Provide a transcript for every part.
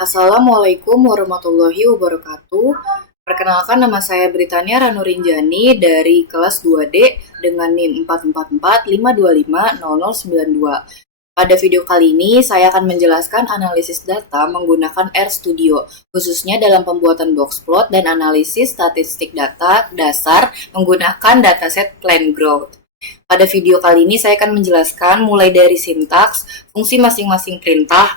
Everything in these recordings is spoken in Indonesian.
Assalamualaikum warahmatullahi wabarakatuh. Perkenalkan, nama saya Britania Ranurinjani dari kelas 2D dengan NIM 44452500092. Pada video kali ini, saya akan menjelaskan analisis data menggunakan RStudio, khususnya dalam pembuatan boxplot dan analisis statistik data dasar menggunakan dataset Plan Growth. Pada video kali ini, saya akan menjelaskan mulai dari sintaks, fungsi masing-masing perintah,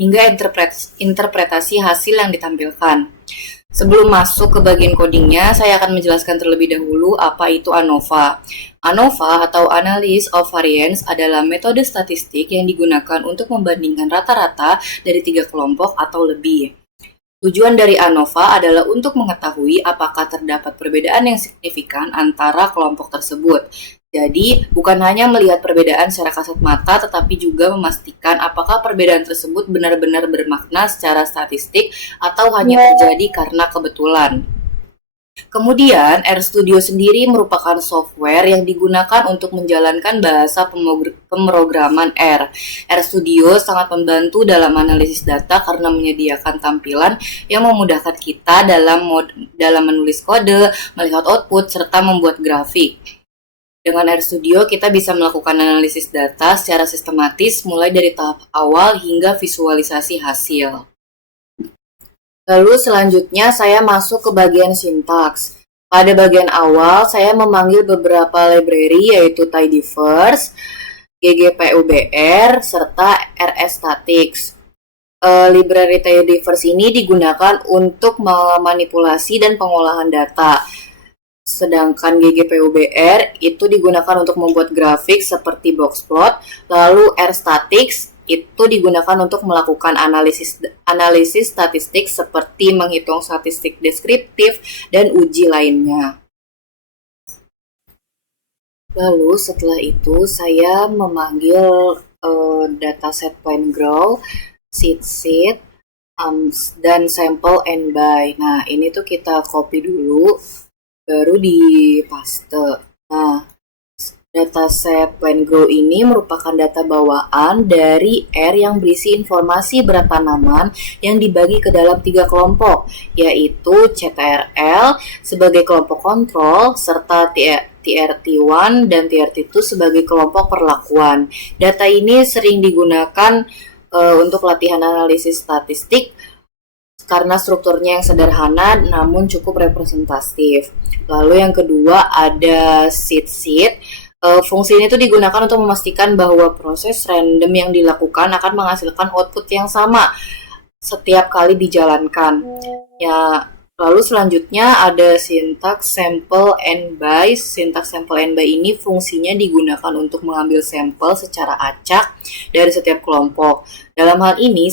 hingga interpretasi hasil yang ditampilkan. Sebelum masuk ke bagian codingnya, saya akan menjelaskan terlebih dahulu apa itu ANOVA. ANOVA atau Analysis of Variance adalah metode statistik yang digunakan untuk membandingkan rata-rata dari 3 kelompok atau lebih. Tujuan dari ANOVA adalah untuk mengetahui apakah terdapat perbedaan yang signifikan antara kelompok tersebut. Jadi, bukan hanya melihat perbedaan secara kasat mata, tetapi juga memastikan apakah perbedaan tersebut benar-benar bermakna secara statistik atau hanya terjadi karena kebetulan. Kemudian, RStudio sendiri merupakan software yang digunakan untuk menjalankan bahasa pemrograman R. RStudio sangat membantu dalam analisis data karena menyediakan tampilan yang memudahkan kita dalam menulis kode, melihat output, serta membuat grafik. Dengan RStudio, kita bisa melakukan analisis data secara sistematis mulai dari tahap awal hingga visualisasi hasil. Lalu selanjutnya saya masuk ke bagian sintaks. Pada bagian awal, saya memanggil beberapa library yaitu tidyverse, ggpubr, serta rsstatics. Library tidyverse ini digunakan untuk memanipulasi dan pengolahan data. Sedangkan ggpubr itu digunakan untuk membuat grafik seperti boxplot, lalu rstatics itu digunakan untuk melakukan analisis statistik seperti menghitung statistik deskriptif dan uji lainnya. Lalu setelah itu saya memanggil dataset Plan Grow, seed, dan sample and by. Nah, ini tuh kita copy dulu, baru di paste. Nah, dataset Plan Grow ini merupakan data bawaan dari R yang berisi informasi berat tanaman yang dibagi ke dalam 3 kelompok, yaitu CTRL sebagai kelompok kontrol, serta TRT1 dan TRT2 sebagai kelompok perlakuan. Data ini sering digunakan untuk latihan analisis statistik karena strukturnya yang sederhana namun cukup representatif. Lalu yang kedua ada seed. Fungsi ini tuh digunakan untuk memastikan bahwa proses random yang dilakukan akan menghasilkan output yang sama setiap kali dijalankan. Ya, lalu selanjutnya ada sintaks sample and by. Sintaks sample and by ini fungsinya digunakan untuk mengambil sampel secara acak dari setiap kelompok. Dalam hal ini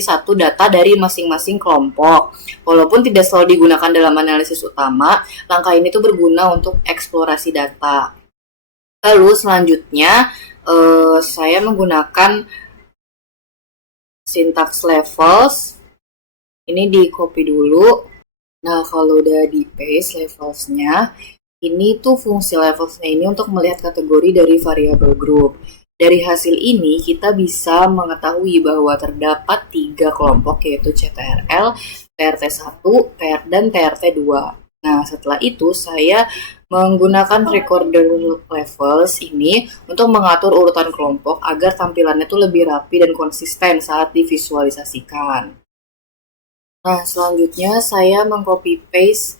satu data dari masing-masing kelompok. Walaupun tidak selalu digunakan dalam analisis utama, langkah ini tuh berguna untuk eksplorasi data. Lalu selanjutnya saya menggunakan syntax levels. Ini di copy dulu. Nah, kalau udah di paste levelsnya, ini tuh fungsi levelsnya ini untuk melihat kategori dari variabel group. Dari hasil ini, kita bisa mengetahui bahwa terdapat 3 kelompok, yaitu CTRL, TRT1, dan TRT2. Nah, setelah itu saya menggunakan recorder levels ini untuk mengatur urutan kelompok agar tampilannya itu lebih rapi dan konsisten saat divisualisasikan. Nah, selanjutnya saya mengcopy paste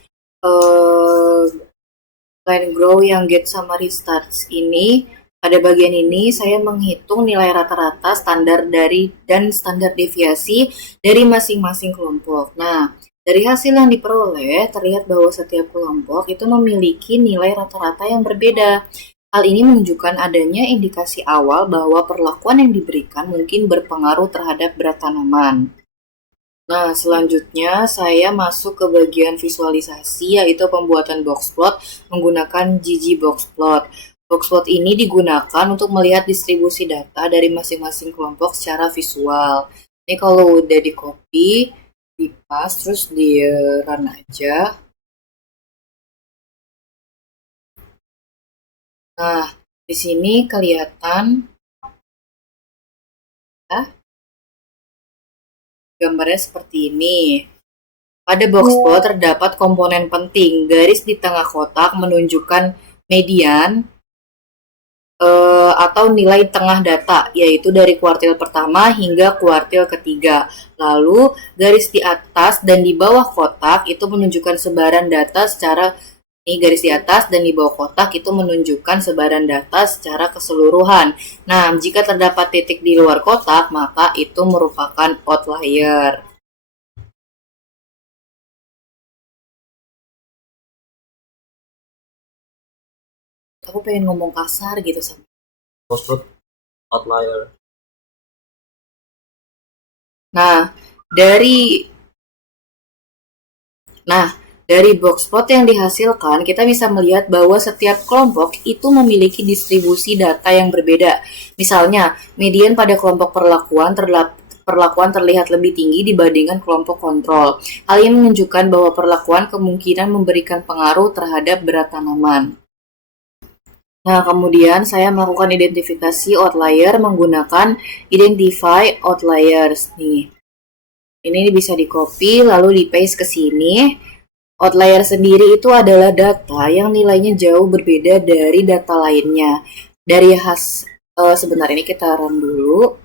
Plan Grow yang get summary stats ini. Pada bagian ini, saya menghitung nilai rata-rata standar dan standar deviasi dari masing-masing kelompok. Nah, dari hasil yang diperoleh, terlihat bahwa setiap kelompok itu memiliki nilai rata-rata yang berbeda. Hal ini menunjukkan adanya indikasi awal bahwa perlakuan yang diberikan mungkin berpengaruh terhadap berat tanaman. Nah, selanjutnya saya masuk ke bagian visualisasi, yaitu pembuatan boxplot menggunakan ggboxplot. Boxplot ini digunakan untuk melihat distribusi data dari masing-masing kelompok secara visual. Ini kalau udah di copy, di paste, terus di run aja. Nah, di sini kelihatan ya, Gambarnya seperti ini. Pada box plot terdapat komponen penting. Garis di tengah kotak menunjukkan median atau nilai tengah data, yaitu dari kuartil pertama hingga kuartil ketiga. Lalu garis di atas dan di bawah kotak itu menunjukkan sebaran data secara ini garis di atas dan di bawah kotak itu menunjukkan sebaran data secara keseluruhan. Nah, jika terdapat titik di luar kotak, maka itu merupakan outlier. Aku pengen ngomong kasar gitu sama. Boxplot outlier. Nah, dari dari box plot yang dihasilkan, kita bisa melihat bahwa setiap kelompok itu memiliki distribusi data yang berbeda. Misalnya, median pada kelompok perlakuan terlihat lebih tinggi dibandingkan kelompok kontrol. Hal ini menunjukkan bahwa perlakuan kemungkinan memberikan pengaruh terhadap berat tanaman. Nah, kemudian saya melakukan identifikasi outlier menggunakan identify outliers nih. Ini bisa di-copy lalu di-paste ke sini. Outlier sendiri itu adalah data yang nilainya jauh berbeda dari data lainnya. Dari sebentar ini kita run dulu.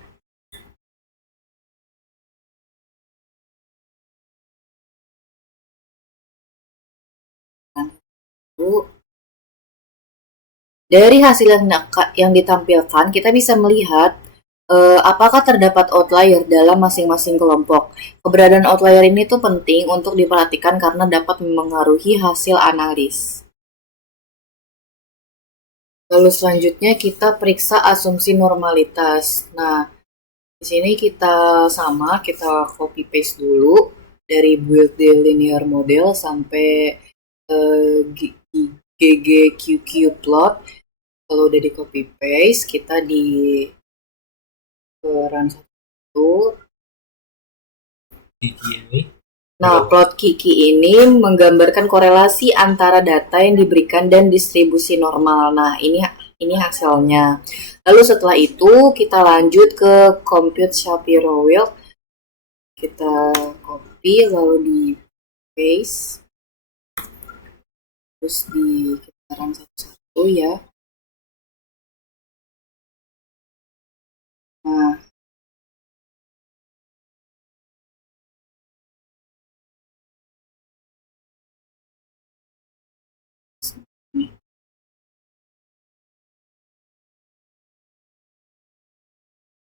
Dari hasil yang ditampilkan, kita bisa melihat apakah terdapat outlier dalam masing-masing kelompok. Keberadaan outlier ini tuh penting untuk diperhatikan karena dapat memengaruhi hasil analis. Lalu selanjutnya kita periksa asumsi normalitas. Nah, di sini kita copy paste dulu dari build the linear model sampai GGQQ plot. Kalau udah di copy paste, kita di run satu. Nah, plot Kiki ini menggambarkan korelasi antara data yang diberikan dan distribusi normal. Nah, ini hasilnya. Lalu setelah itu kita lanjut ke compute Shapiro-Wilk. Kita copy lalu di paste. Terus kita run satu-satu ya. Nah,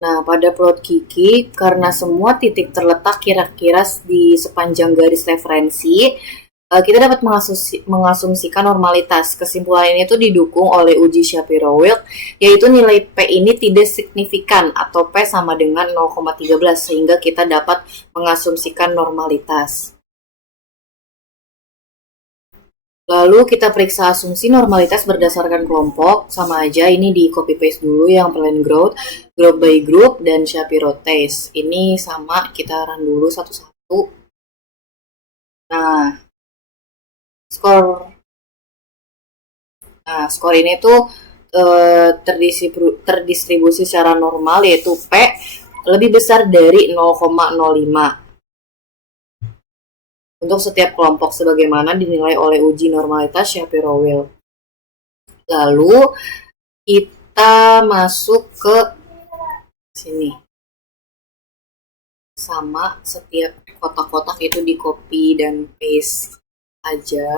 Nah, pada plot Kiki, karena semua titik terletak kira-kira di sepanjang garis referensi, kita dapat mengasumsikan normalitas. Kesimpulan ini tuh didukung oleh uji Shapiro-Wilk, yaitu nilai P ini tidak signifikan atau P sama dengan 0,13 sehingga kita dapat mengasumsikan normalitas. Lalu kita periksa asumsi normalitas berdasarkan kelompok, sama aja ini di copy paste dulu yang plan growth, group by group, dan Shapiro test. Ini sama, kita run dulu satu-satu. Nah, skor ini tuh terdistribusi secara normal, yaitu P lebih besar dari 0,05 untuk setiap kelompok sebagaimana dinilai oleh uji normalitas Shapiro-Wilk. Lalu kita masuk ke sini. Sama setiap kotak-kotak itu di copy dan paste aja.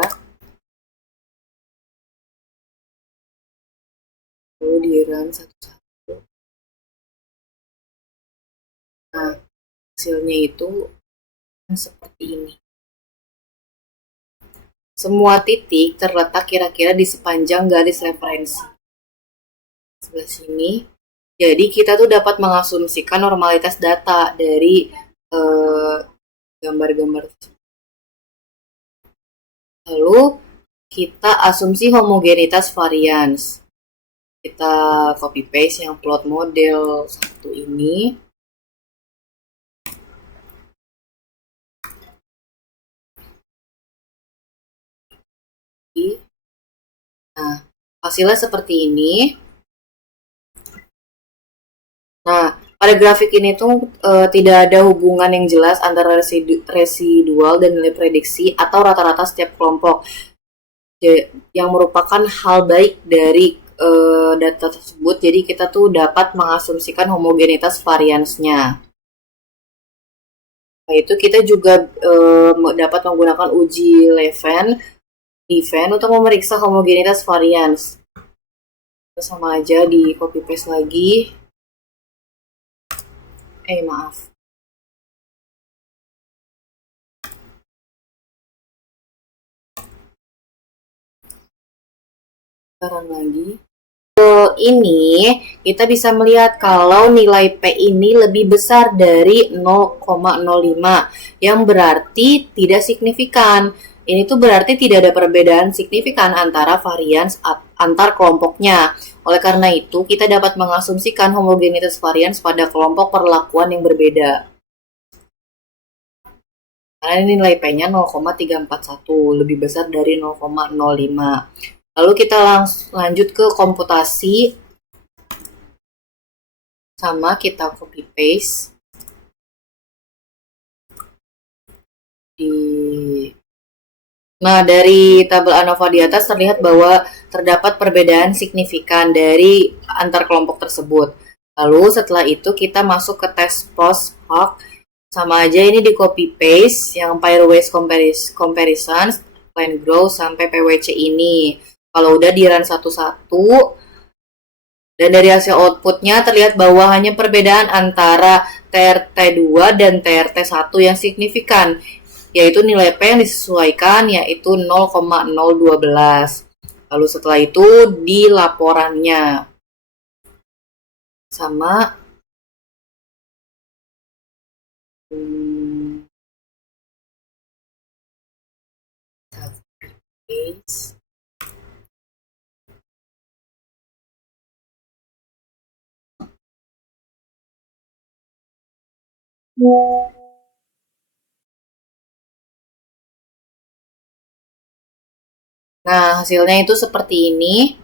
Lalu di run satu-satu. Nah, hasilnya itu seperti ini. Semua titik terletak kira-kira di sepanjang garis referensi. Sebelah sini. Jadi kita tuh dapat mengasumsikan normalitas data dari gambar-gambar. Lalu kita asumsi homogenitas varians. Kita copy paste yang plot model satu ini. Nah, hasilnya seperti ini. Nah, Pada grafik ini tuh tidak ada hubungan yang jelas antara residual dan nilai prediksi atau rata-rata setiap kelompok, yang merupakan hal baik dari data tersebut. Jadi kita tuh dapat mengasumsikan homogenitas variansnya. Nah, itu kita juga dapat menggunakan uji Leven untuk memeriksa homogenitas varians. Sama aja di copy paste lagi. Maaf. Sekarang lagi. Ini kita bisa melihat kalau nilai P ini lebih besar dari 0,05, yang berarti tidak signifikan. Ini tuh berarti tidak ada perbedaan signifikan antara varians antar kelompoknya. Oleh karena itu, kita dapat mengasumsikan homogenitas varians pada kelompok perlakuan yang berbeda. Karena ini nilai P-nya 0,341, lebih besar dari 0,05. Lalu kita lanjut ke komputasi. Sama, kita copy paste Nah, dari tabel ANOVA di atas terlihat bahwa terdapat perbedaan signifikan dari antar kelompok tersebut. Lalu setelah itu kita masuk ke tes post hoc. Sama aja ini di copy paste yang pairwise comparison, line growth sampai PWC ini. Kalau udah di run satu-satu, dan dari hasil outputnya terlihat bahwa hanya perbedaan antara TRT2 dan TRT1 yang signifikan, yaitu nilai P yang disesuaikan yaitu 0,012. Lalu setelah itu di laporannya sama Nah, hasilnya itu seperti ini.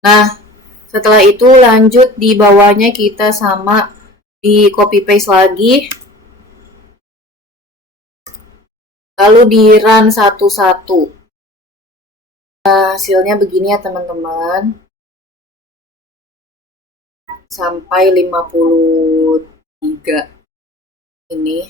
Nah, setelah itu lanjut di bawahnya kita sama di copy paste lagi. Lalu di run satu-satu. Hasilnya begini ya teman-teman. Sampai 53 ini.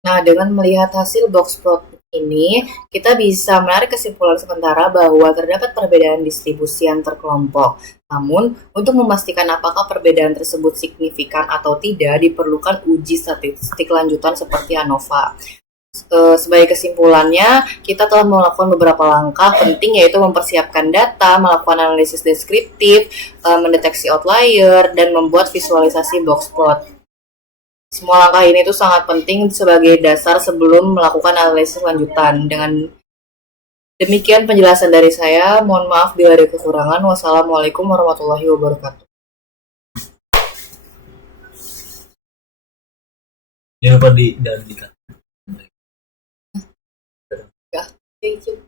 Nah, dengan melihat hasil box plot ini, kita bisa menarik kesimpulan sementara bahwa terdapat perbedaan distribusi antar kelompok. Namun, untuk memastikan apakah perbedaan tersebut signifikan atau tidak, diperlukan uji statistik lanjutan seperti ANOVA. Sebagai kesimpulannya, kita telah melakukan beberapa langkah penting, yaitu mempersiapkan data, melakukan analisis deskriptif, mendeteksi outlier, dan membuat visualisasi box plot. Semua langkah ini tuh sangat penting sebagai dasar sebelum melakukan analisis lanjutan. Dengan demikian penjelasan dari saya. Mohon maaf bila ada kekurangan. Wassalamualaikum warahmatullahi wabarakatuh. Jangan lupa dan dikat. Ya, thank you.